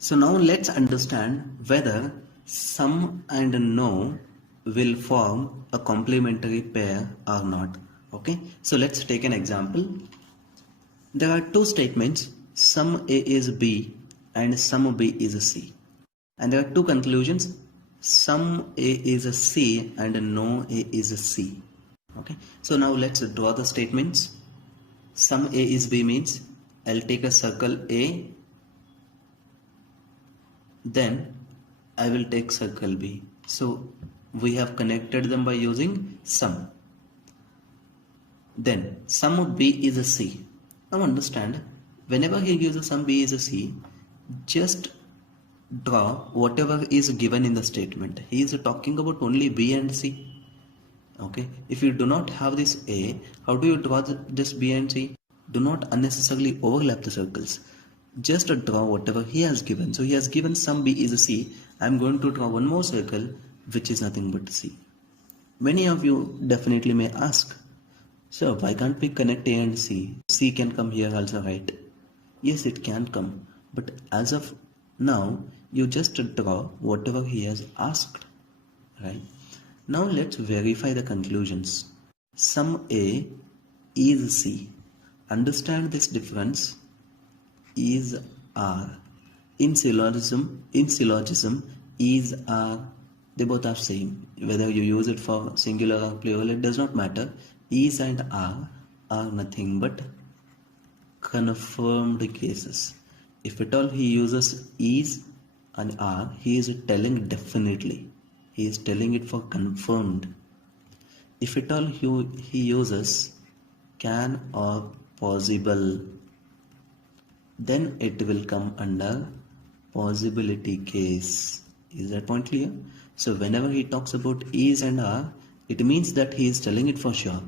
So now let's understand whether some and no will form a complementary pair or not. Okay, so let's take an example. There are two statements, sum A is B and sum B is C. And there are two conclusions, sum A is a C and no A is a C. Okay, so now let's draw the statements. Sum A is B means I'll take a circle A, then I will take circle B. So we have connected them by using sum. Then sum of B is a C. Now understand, whenever he gives a sum B is a C, just draw whatever is given in the statement. He is talking about only B and C. Okay, if you do not have this A, how do you draw this B and C? Do not unnecessarily overlap the circles. Just draw whatever he has given. So he has given sum B is a C. I am going to draw one more circle which is nothing but C. Many of you definitely may ask, so why can't we connect A and C? C can come here also, right? Yes, it can come. But as of now, you just draw whatever he has asked, right? Now let's verify the conclusions. Sum A is C. Understand this difference. Is are. In syllogism, is are, they both are same. Whether you use it for singular or plural, it does not matter. Is and are nothing but confirmed cases. If at all he uses is and are, he is telling definitely. He is telling it for confirmed. If at all he uses can or possible, then it will come under possibility case. Is that point clear? So whenever he talks about is and are, it means that he is telling it for sure.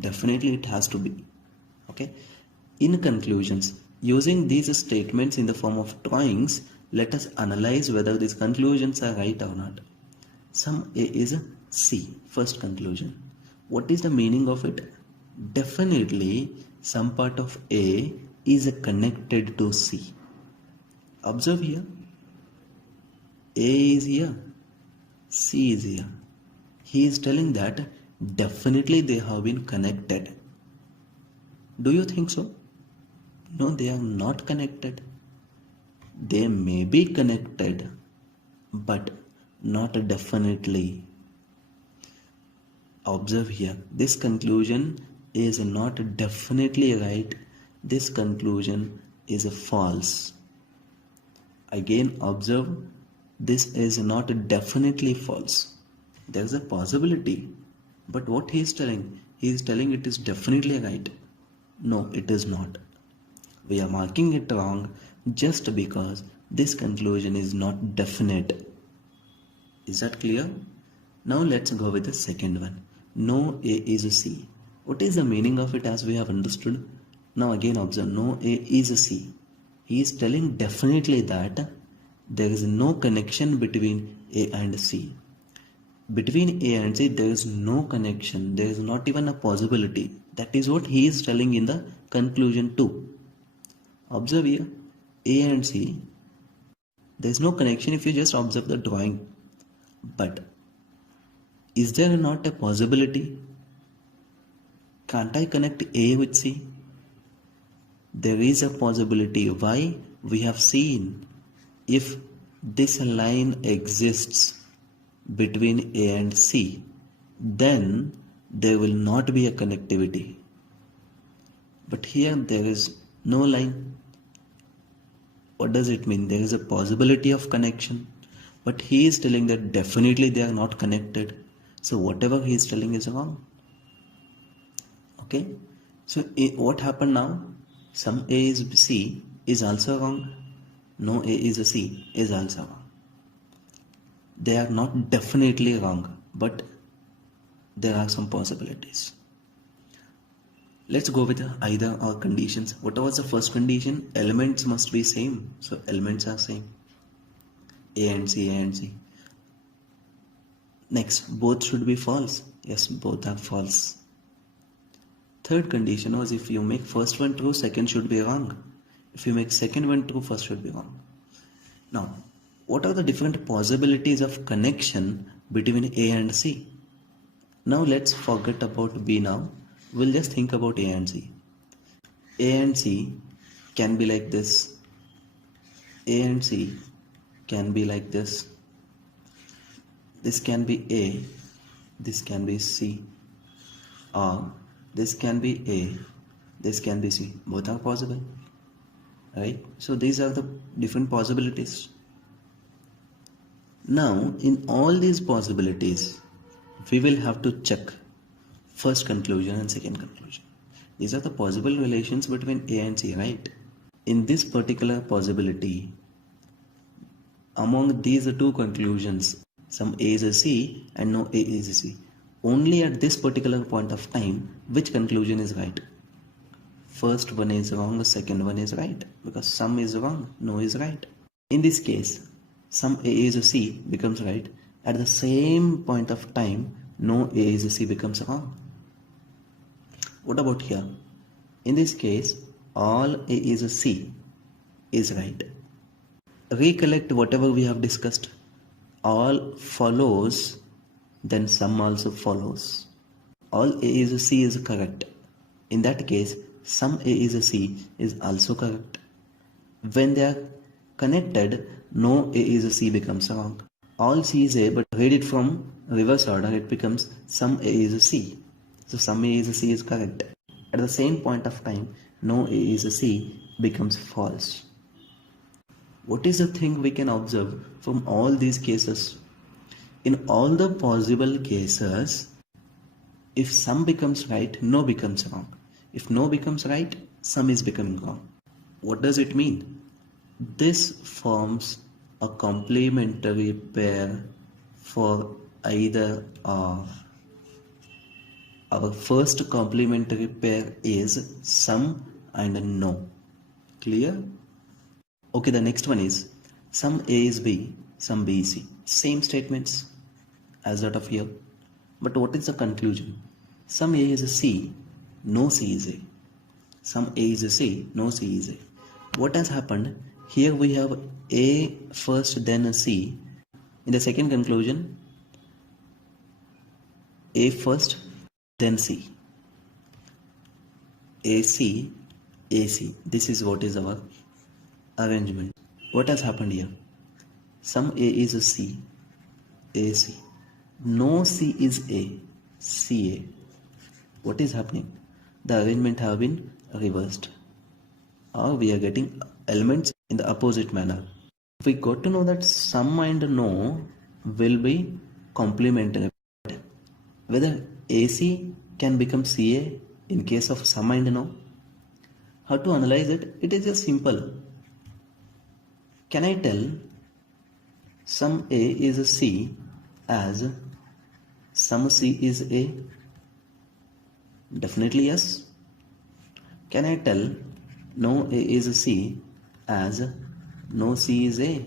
Definitely it has to be. Okay. In conclusions, using these statements in the form of drawings, let us analyze whether these conclusions are right or not. Sum A is C. First conclusion. What is the meaning of it? Definitely some part of A is connected to C. Observe here. A is here. C is here. He is telling that definitely they have been connected. Do you think so? No, they are not connected. They may be connected, but not definitely. Observe here. This conclusion is not definitely right. This conclusion is false. Again observe, this is not definitely false. There is a possibility, but what he is telling it is definitely right. No, it is not. We are marking it wrong just because this conclusion is not definite. Is that clear? Now let's go with the second one. No A is a C. What is the meaning of it as we have understood? Now again observe, no A is a C. He is telling definitely that there is no connection between A and C. Between A and C there is no connection. There is not even a possibility. That is what he is telling in the conclusion 2. Observe here, A and C, there is no connection if you just observe the drawing. But is there not a possibility? Can't I connect A with C? There is a possibility. Why? We have seen if this line exists between A and C, then there will not be a connectivity. But here there is no line. What does it mean? There is a possibility of connection, but he is telling that definitely they are not connected. So whatever he is telling is wrong. Okay, so what happened now? Sum A is C is also wrong. No A is a C is also wrong. They are not definitely wrong, but there are some possibilities. Let's go with either or conditions. What was the first condition? Elements must be same. So elements are same. A and C, A and C. Next, both should be false. Yes, both are false. Third condition was if you make first one true, second should be wrong. If you make second one true, first should be wrong. Now, what are the different possibilities of connection between A and C? Now let's forget about B now. We'll just think about A and C. A and C can be like this. A and C can be like this. This can be A, this can be C, or this can be A, this can be C. Both are possible, right? So these are the different possibilities. Now, in all these possibilities, we will have to check first conclusion and second conclusion. These are the possible relations between A and C, right? In this particular possibility, among these two conclusions, some A is a C and no A is a C. Only at this particular point of time, which conclusion is right? First one is wrong, the second one is right, because some is wrong, no is right. In this case, some A is a C becomes right. At the same point of time, no A is a C becomes wrong. What about here? In this case, all A is a C is right. Recollect whatever we have discussed. All follows, then some also follows. All A is a C is correct. In that case, some A is a C is also correct. When they are connected, no A is a C becomes wrong. All C is A, but read it from reverse order, it becomes some A is a C. So some A is a C is correct. At the same point of time, no A is a C becomes false. What is the thing we can observe from all these cases? In all the possible cases, if some becomes right, no becomes wrong. If no becomes right, some is becoming wrong. What does it mean? This forms a complementary pair for either or. Our first complementary pair is some and no. Clear? Okay, the next one is some A is B, some B is C. Same statements as that of here. But what is the conclusion? Some A is a C, no C is A. Some A is a C, no C is A. What has happened? Here we have A first, then a C. In the second conclusion, A first, then C. AC, AC. This is what is our arrangement. What has happened here? Some A is a C, AC. No C is A, CA. What is happening? The arrangement have been reversed. Or we are getting elements in the opposite manner. We got to know that some and no will be complementary. Whether AC can become CA in case of some and no. How to analyze it? It is just simple. Can I tell some A is a C as some C is A? Definitely yes. Can I tell no A is a C as no C is A?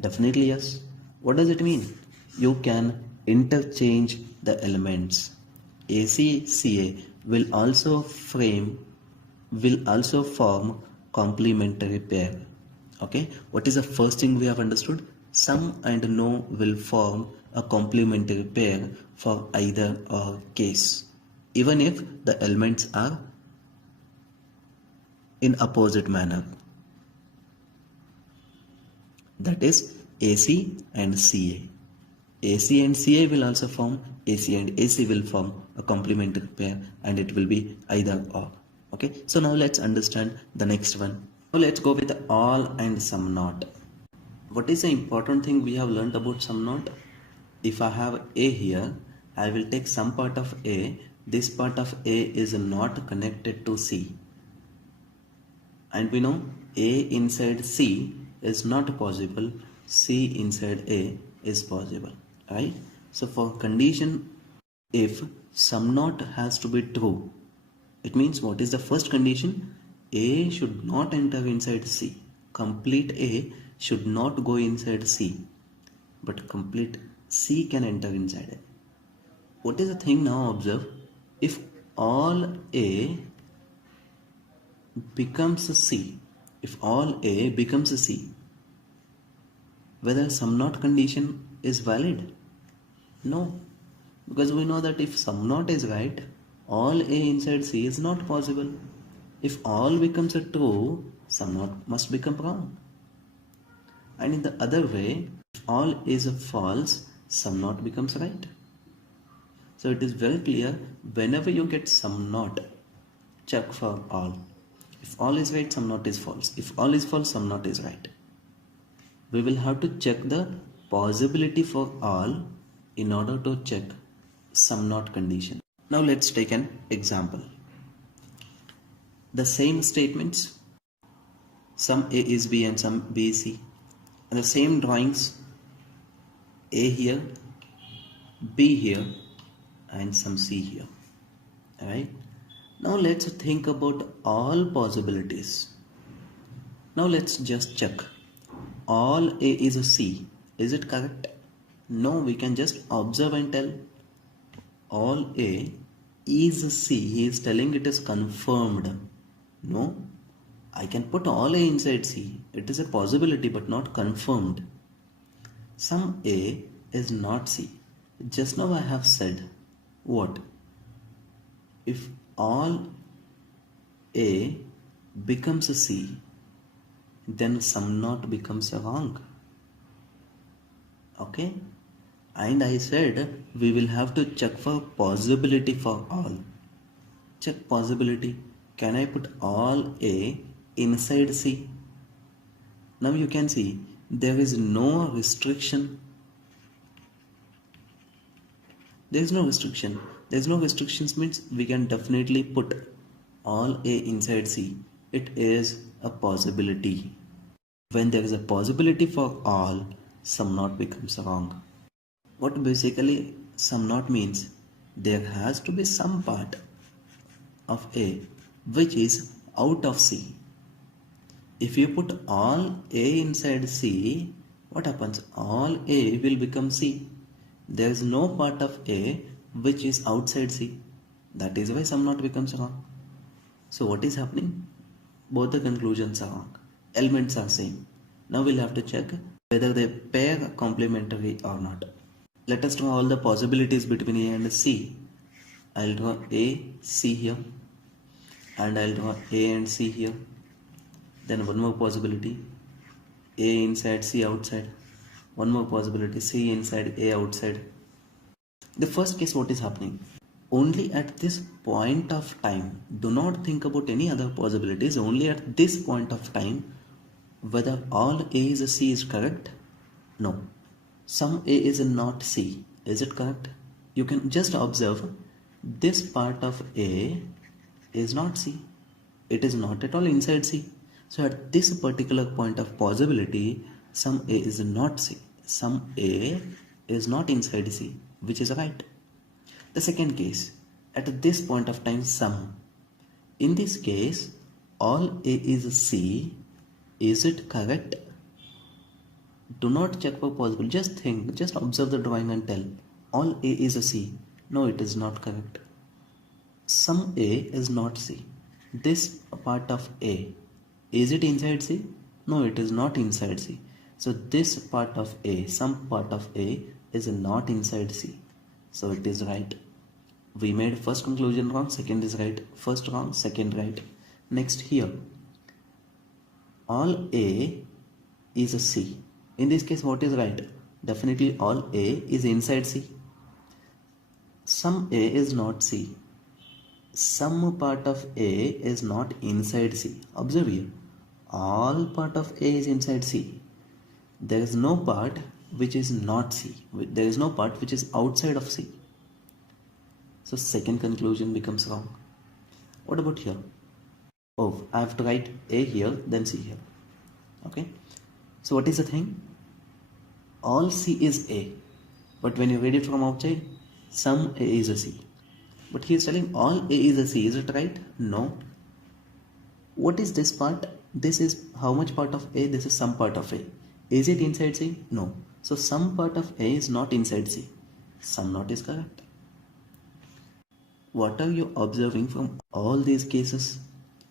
Definitely yes. What does it mean? You can interchange the elements. AC, CA will also form complementary pair. Okay, what is the first thing we have understood? Some and no will form a complementary pair for either or case, even if the elements are in opposite manner. That is AC and CA. AC and CA will also form, AC and AC will form a complementary pair, and it will be either or. Okay, so now let's understand the next one. Now let's go with all and some not. What is the important thing we have learned about some not? If I have A here, I will take some part of A. This part of A is not connected to C. And we know A inside C is not possible, C inside A is possible, right? So for condition, if some not has to be true, it means what is the first condition? A should not enter inside C. Complete A should not go inside C, but complete C can enter inside A. What is the thing now? Observe, if all A becomes a C, if all A becomes a C, whether sum not condition is valid? No, because we know that if sum not is right, all A inside C is not possible. If all becomes a true, sum not must become wrong. And in the other way, if all is a false, sum not becomes right. So it is very clear, whenever you get sum not, check for all. If all is right, sum not is false. If all is false, sum not is right. We will have to check the possibility for all in order to check sum not condition. Now let's take an example. The same statements, sum A is B and sum B is C, and the same drawings, A here, B here, and some C here. Alright. Now let's think about all possibilities. Now let's just check. All A is a C. Is it correct? No, we can just observe and tell. All A is a C. He is telling it is confirmed. No, I can put all A inside C. It is a possibility but not confirmed. Sum A is not C. Just now I have said what? If all A becomes a C, then sum not becomes a wrong. Okay? And I said we will have to check for possibility for all. Check possibility. Can I put all A inside C? Now you can see there is no restriction. There is no restriction. There is no restrictions means we can definitely put all A inside C. It is a possibility. When there is a possibility for all, sum not becomes wrong. What basically sum not means? There has to be some part of A which is out of C. If you put all A inside C, what happens? All A will become C. There is no part of A which is outside C. That is why sum not becomes wrong. So what is happening? Both the conclusions are wrong. Elements are same. Now we'll have to check whether they pair complementary or not. Let us draw all the possibilities between A and C. I'll draw A, C here, and I'll draw A and C here. Then one more possibility, A inside, C outside. One more possibility, C inside, A outside. The first case, what is happening? Only at this point of time, do not think about any other possibilities. Only at this point of time, whether all A is a C is correct? No. Sum A is not C. Is it correct? You can just observe this part of A is not C. It is not at all inside C. So at this particular point of possibility, sum A is not C. Sum A is not inside C, which is right. The second case, at this point of time, sum. In this case, all A is C. Is it correct? Do not check for possible. Just think, just observe the drawing and tell. All A is a C. No, it is not correct. Sum A is not C. This part of A, is it inside C? No, it is not inside C. So this part of A, some part of A is not inside C. So it is right. We made first conclusion wrong, second is right. First wrong, second right. Next here. All A is a C. In this case, what is right? Definitely all A is inside C. Sum A is not C. Some part of A is not inside C. Observe here. All part of A is inside C. There is no part which is not C. There is no part which is outside of C. So second conclusion becomes wrong. What about here? Oh, I have to write A here, then C here. Okay. So what is the thing? All C is A. But when you read it from outside, sum A is a C. But he is telling all A is a C. Is it right? No. What is this part? This is how much part of A? This is some part of A. Is it inside C? No. So some part of A is not inside C. Sum not is correct. What are you observing from all these cases?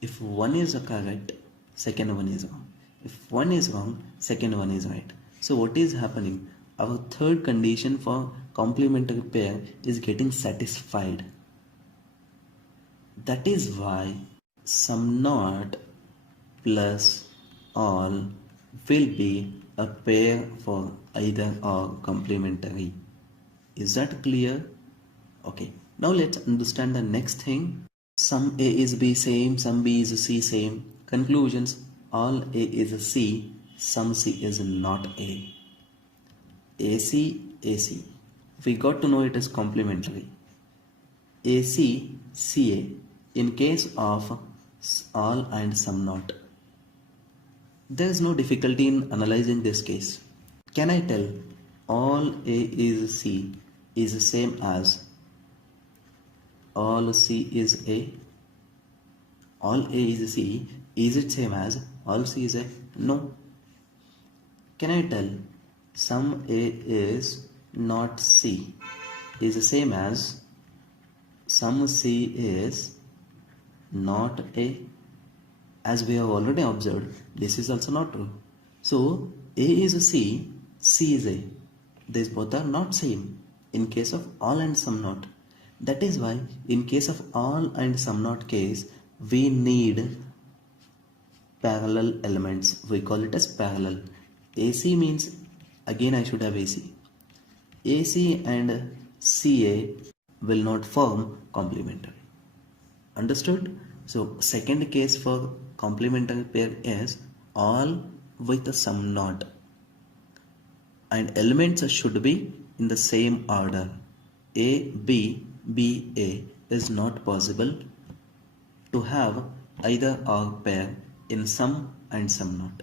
If one is correct, second one is wrong. If one is wrong, second one is right. So what is happening? Our third condition for complementary pair is getting satisfied. That is why some not plus all will be a pair for either or complementary. Is that clear? Okay. Now let's understand the next thing. Some A is B same, some B is C same. Conclusions: all A is C, some C is not A. AC, AC. We got to know it is complementary. AC, CA in case of all and some not. There is no difficulty in analyzing this case. Can I tell all A is C is the same as all C is A? All A is C, is it same as all C is A? No. Can I tell some A is not C is the same as some C is not A? As we have already observed, this is also not true. So A is C, C is A. These both are not same in case of all and some not. That is why in case of all and some not case, we need parallel elements. We call it as parallel. AC means, again I should have AC. AC and CA will not form complementary. Understood? So second case for complementary pair is all with some not. And elements should be in the same order. A, B, B, A is not possible to have either or pair in some and some not.